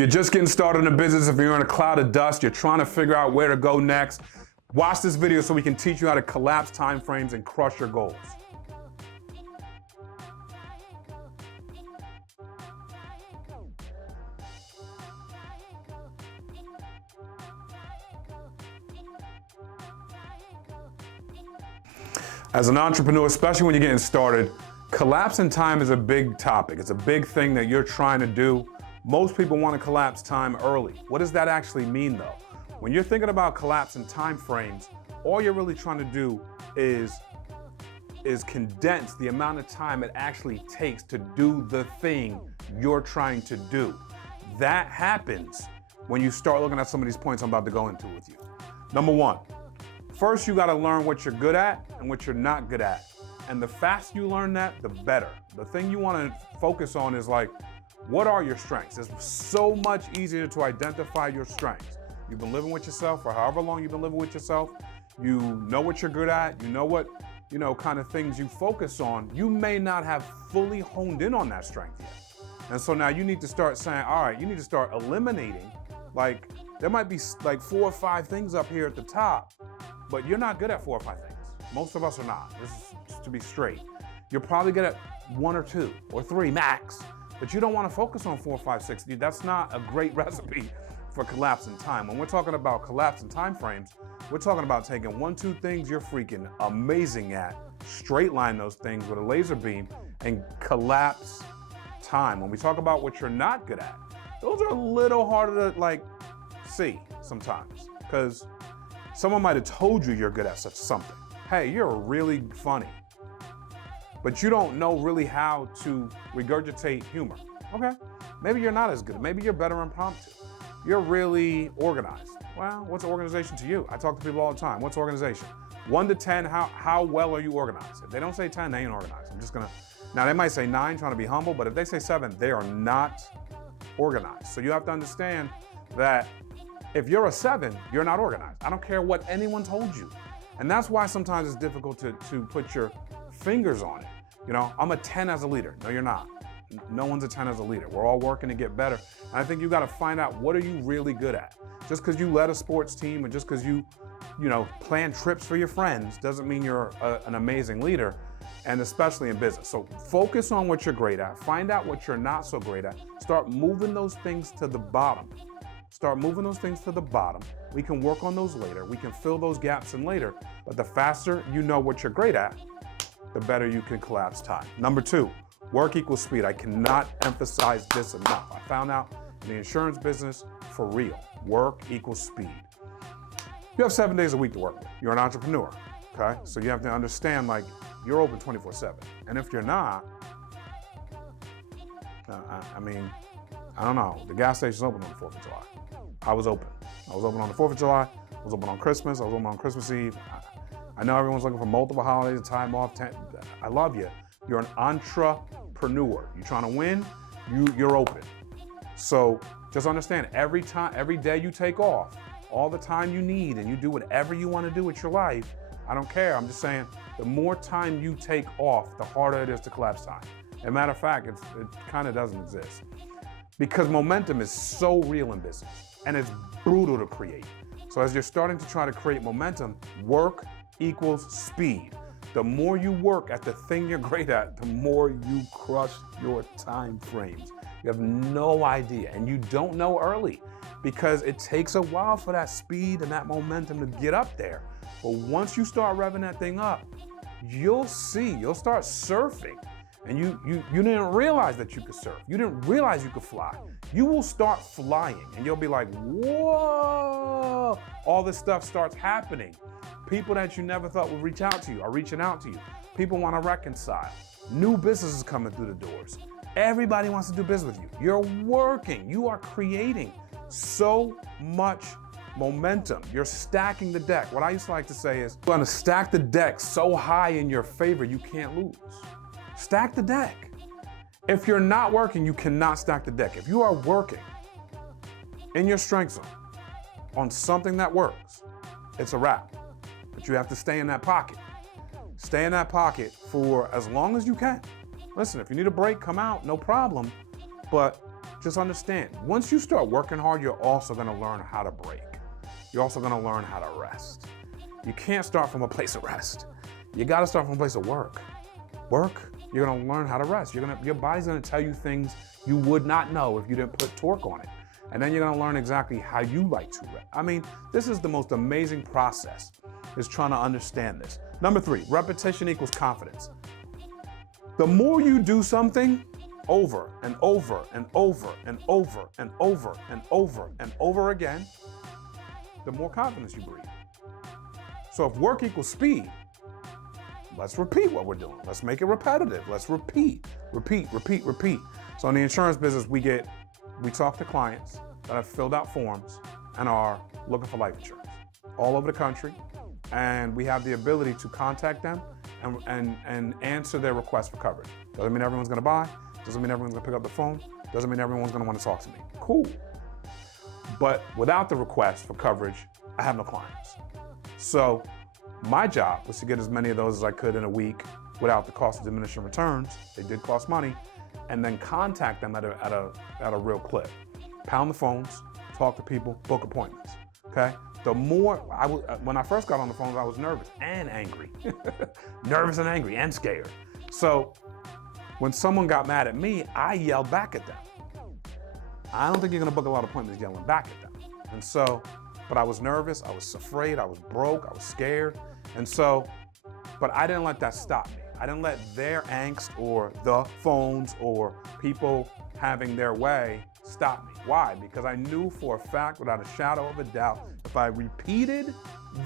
You're just getting started in a business. If you're in a cloud of dust, you're trying to figure out where to go next, watch this video so we can teach you how to collapse time frames and crush your goals. As an entrepreneur, especially when you're getting started, collapsing time is a big topic. It's a big thing that you're trying to do. Most people want to collapse time early. What does that actually mean though? When you're thinking about collapsing time frames, all you're really trying to do is condense the amount of time it actually takes to do the thing you're trying to do. That happens when you start looking at some of these points I'm about to go into with you. Number one, first you gotta learn what you're good at and what you're not good at. And the faster you learn that, the better. The thing you wanna focus on is like, what are your strengths? It's so much easier to identify your strengths. You've been living with yourself for however long you've been living with yourself. You know what you're good at. You know what, kind of things you focus on. You may not have fully honed in on that strength yet. And so now you need to start saying, all right, you need to start eliminating, like, there might be like 4 or 5 things up here at the top, but you're not good at 4 or 5 things. Most of us are not. This is just to be straight. You're probably good at 1 or 2 or 3 max. But you don't want to focus on 4, 5, 6. That's not a great recipe for collapsing time. When we're talking about collapsing time frames, we're talking about taking 1, 2 things you're freaking amazing at, straight line those things with a laser beam, and collapse time. When we talk about what you're not good at, those are a little harder to see sometimes, because someone might have told you you're good at such something. Hey, you're really funny, but you don't know really how to regurgitate humor. Okay, maybe you're not as good. Maybe you're better impromptu. You're really organized. Well, what's organization to you? I talk to people all the time. What's organization? 1 to 10, how well are you organized? If they don't say 10, they ain't organized. I'm just gonna, now they might say 9, trying to be humble, but if they say 7, they are not organized. So you have to understand that if you're a 7, you're not organized. I don't care what anyone told you. And that's why sometimes it's difficult to put your fingers on it. I'm a 10 as a leader. No, you're not. No one's a 10 as a leader. We're all working to get better. And I think you got to find out, what are you really good at? Just because you led a sports team or just because you plan trips for your friends doesn't mean you're an amazing leader, and especially in business. So focus on what you're great at. Find out what you're not so great at. Start moving those things to the bottom. Start moving those things to the bottom. We can work on those later. We can fill those gaps in later. But the faster you know what you're great at, the better you can collapse time. Number 2, work equals speed. I cannot emphasize this enough. I found out in the insurance business, for real, work equals speed. You have 7 days a week to work with. You're an entrepreneur, okay? So you have to understand, you're open 24/7. And if you're not, I don't know. The gas station's open on the 4th of July. I was open. I was open on the 4th of July. I was open on Christmas. I was open on Christmas Eve. I know everyone's looking for multiple holidays, time off. I love you. You're an entrepreneur. You're trying to win, you're open. So just understand, every day you take off, all the time you need, and you do whatever you want to do with your life, I don't care. I'm just saying, the more time you take off, the harder it is to collapse time. As a matter of fact, it kind of doesn't exist. Because momentum is so real in business, and it's brutal to create. So as you're starting to try to create momentum, work equals speed. The more you work at the thing you're great at, the more you crush your time frames. You have no idea, and you don't know early, because it takes a while for that speed and that momentum to get up there. But once you start revving that thing up, you'll start surfing. And you didn't realize that you could surf. You didn't realize you could fly. You will start flying, and you'll be like, whoa! All this stuff starts happening. People that you never thought would reach out to you are reaching out to you. People want to reconcile. New businesses coming through the doors. Everybody wants to do business with you. You're working. You are creating so much momentum. You're stacking the deck. What I used to like to say is, you're going to stack the deck so high in your favor you can't lose. Stack the deck. If you're not working, you cannot stack the deck. If you are working in your strength zone on something that works, it's a wrap. But you have to stay in that pocket. Stay in that pocket for as long as you can. Listen, if you need a break, come out, no problem. But just understand, once you start working hard, you're also gonna learn how to break. You're also gonna learn how to rest. You can't start from a place of rest. You gotta start from a place of work. Work, you're gonna learn how to rest. Your body's gonna tell you things you would not know if you didn't put torque on it. And then you're gonna learn exactly how you like to rest. I mean, this is the most amazing process, is trying to understand this. Number 3, repetition equals confidence. The more you do something over and over and over and over and over and over and over again, the more confidence you breathe. So if work equals speed, let's repeat what we're doing. Let's make it repetitive. Let's repeat, repeat, repeat, repeat. So in the insurance business, we talk to clients that have filled out forms and are looking for life insurance all over the country. And we have the ability to contact them and answer their request for coverage. Doesn't mean everyone's gonna buy, doesn't mean everyone's gonna pick up the phone, doesn't mean everyone's gonna wanna talk to me. Cool. But without the request for coverage, I have no clients. So my job was to get as many of those as I could in a week without the cost of diminishing returns. They did cost money, and then contact them at a real clip. Pound the phones, talk to people, book appointments, okay? The more, when I first got on the phone, I was nervous and angry. Nervous and angry and scared. So when someone got mad at me, I yelled back at them. I don't think you're gonna book a lot of appointments yelling back at them. And so, but I was nervous, I was afraid, I was broke, I was scared. And so, but I didn't let that stop me. I didn't let their angst or the phones or people having their way stop me. Why? Because I knew for a fact, without a shadow of a doubt, if I repeated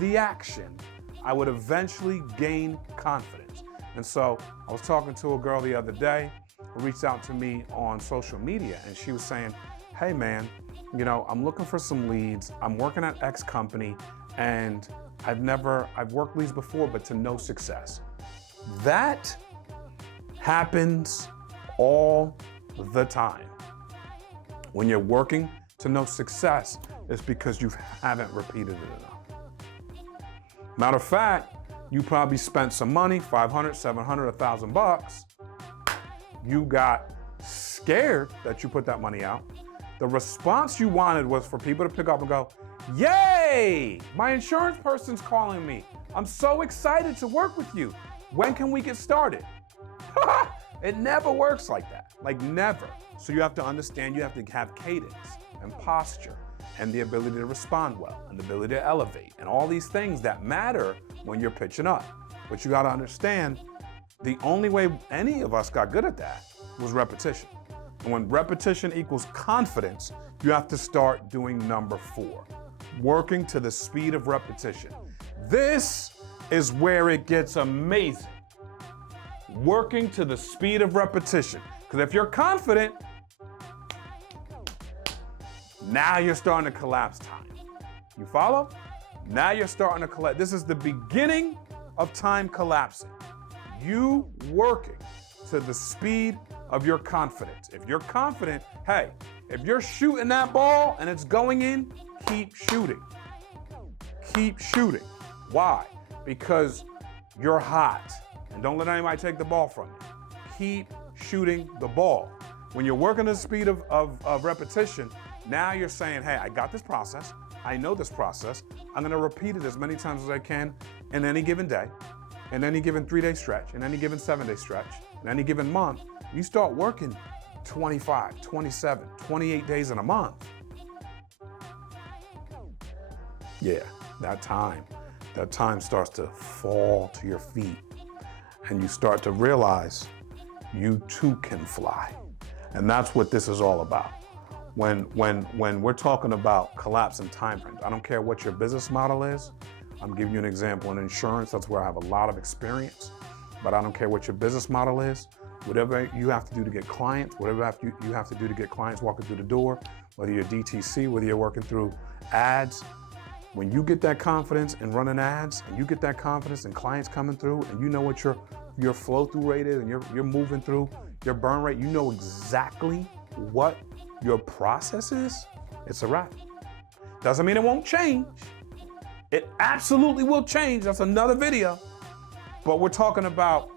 the action, I would eventually gain confidence. And so I was talking to a girl the other day who reached out to me on social media, and she was saying, hey man, you know, I'm looking for some leads. I'm working at X company, and I've worked leads before, but to no success. That happens all the time. When you're working to no success, it's because you haven't repeated it enough. Matter of fact, you probably spent some money, $500, $700, $1,000. You got scared that you put that money out. The response you wanted was for people to pick up and go, yay, my insurance person's calling me. I'm so excited to work with you. When can we get started? It never works like that, like never. So you have to understand, you have to have cadence and posture and the ability to respond well and the ability to elevate and all these things that matter when you're pitching up. But you gotta understand, the only way any of us got good at that was repetition. And when repetition equals confidence, you have to start doing number 4, working to the speed of repetition. This is where it gets amazing. Working to the speed of repetition. Because if you're confident, now you're starting to collapse time. You follow? Now you're starting to collapse. This is the beginning of time collapsing. You working to the speed of your confidence. If you're confident, hey, if you're shooting that ball and it's going in, keep shooting. Keep shooting. Why? Because you're hot. And don't let anybody take the ball from you. Keep shooting the ball. When you're working at the speed of repetition, now you're saying, hey, I got this process. I know this process. I'm gonna repeat it as many times as I can in any given day, in any given 3-day stretch, in any given 7-day stretch, in any given month. You start working 25, 27, 28 days in a month. Yeah, that time starts to fall to your feet. And you start to realize you too can fly. And that's what this is all about. When we're talking about collapsing time frames, I don't care what your business model is. I'm giving you an example in insurance. That's where I have a lot of experience. But I don't care what your business model is. Whatever you have to do to get clients, whatever you have to do to get clients walking through the door, whether you're DTC, whether you're working through ads, when you get that confidence in running ads, and you get that confidence in clients coming through, and you know what your flow through rate is, and you're moving through your burn rate, you know exactly what your process is, it's a wrap. Doesn't mean it won't change. It absolutely will change. That's another video. But we're talking about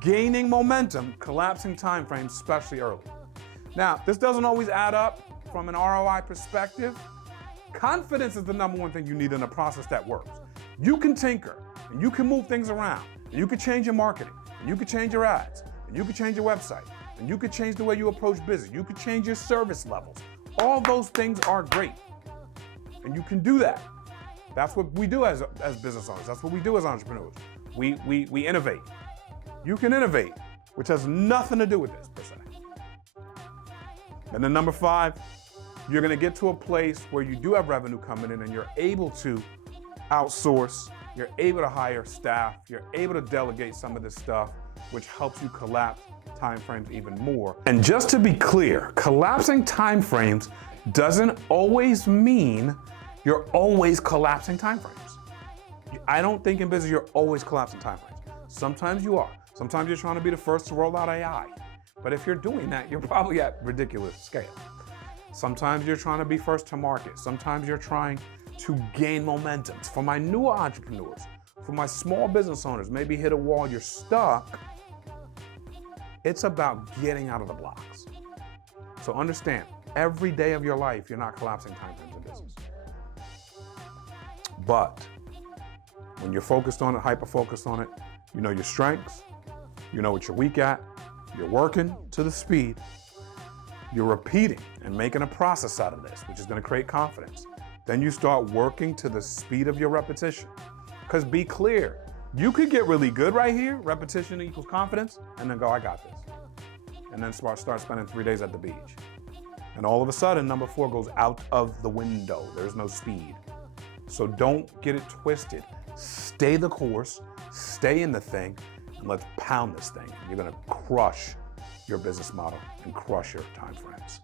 gaining momentum, collapsing time frames, especially early. Now, this doesn't always add up from an ROI perspective. Confidence is the number one thing you need in a process that works. You can tinker, and you can move things around, and you can change your marketing, and you can change your ads, and you can change your website, and you can change the way you approach business. You can change your service levels. All those things are great, and you can do that. That's what we do as business owners. That's what we do as entrepreneurs. We innovate. You can innovate, which has nothing to do with this per se. And then number 5, you're gonna get to a place where you do have revenue coming in and you're able to outsource, you're able to hire staff, you're able to delegate some of this stuff, which helps you collapse timeframes even more. And just to be clear, collapsing timeframes doesn't always mean you're always collapsing timeframes. I don't think in business you're always collapsing timeframes. Sometimes you are. Sometimes you're trying to be the first to roll out AI. But if you're doing that, you're probably at ridiculous scale. Sometimes you're trying to be first to market. Sometimes you're trying to gain momentum. For my newer entrepreneurs, for my small business owners, maybe hit a wall, you're stuck. It's about getting out of the blocks. So understand, every day of your life, you're not collapsing timeframes in business. But when you're focused on it, hyper-focused on it, you know your strengths, you know what you're weak at, you're working to the speed, you're repeating and making a process out of this, which is gonna create confidence. Then you start working to the speed of your repetition. Because be clear, you could get really good right here, repetition equals confidence, and then go, I got this. And then start spending 3 days at the beach. And all of a sudden, number 4 goes out of the window. There's no speed. So don't get it twisted. Stay the course, stay in the thing, and let's pound this thing. You're gonna crush your business model and crush your time frames.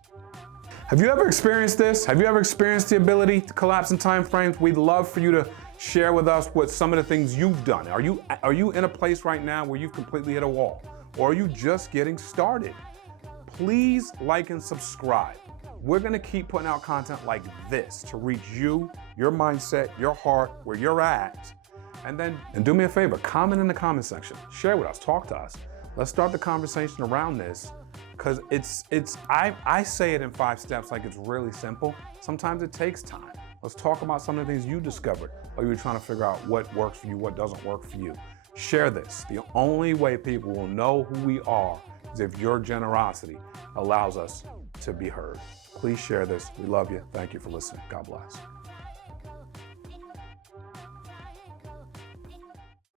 Have you ever experienced this? Have you ever experienced the ability to collapse in time frames? We'd love for you to share with us what some of the things you've done. Are you in a place right now where you've completely hit a wall? Or are you just getting started? Please like and subscribe. We're gonna keep putting out content like this to reach you, your mindset, your heart, where you're at. And do me a favor, comment in the comment section. Share with us, talk to us. Let's start the conversation around this, because I say it in 5 steps like it's really simple. Sometimes it takes time. Let's talk about some of the things you discovered while you were trying to figure out what works for you, what doesn't work for you. Share this. The only way people will know who we are is if your generosity allows us to be heard. Please share this. We love you. Thank you for listening. God bless.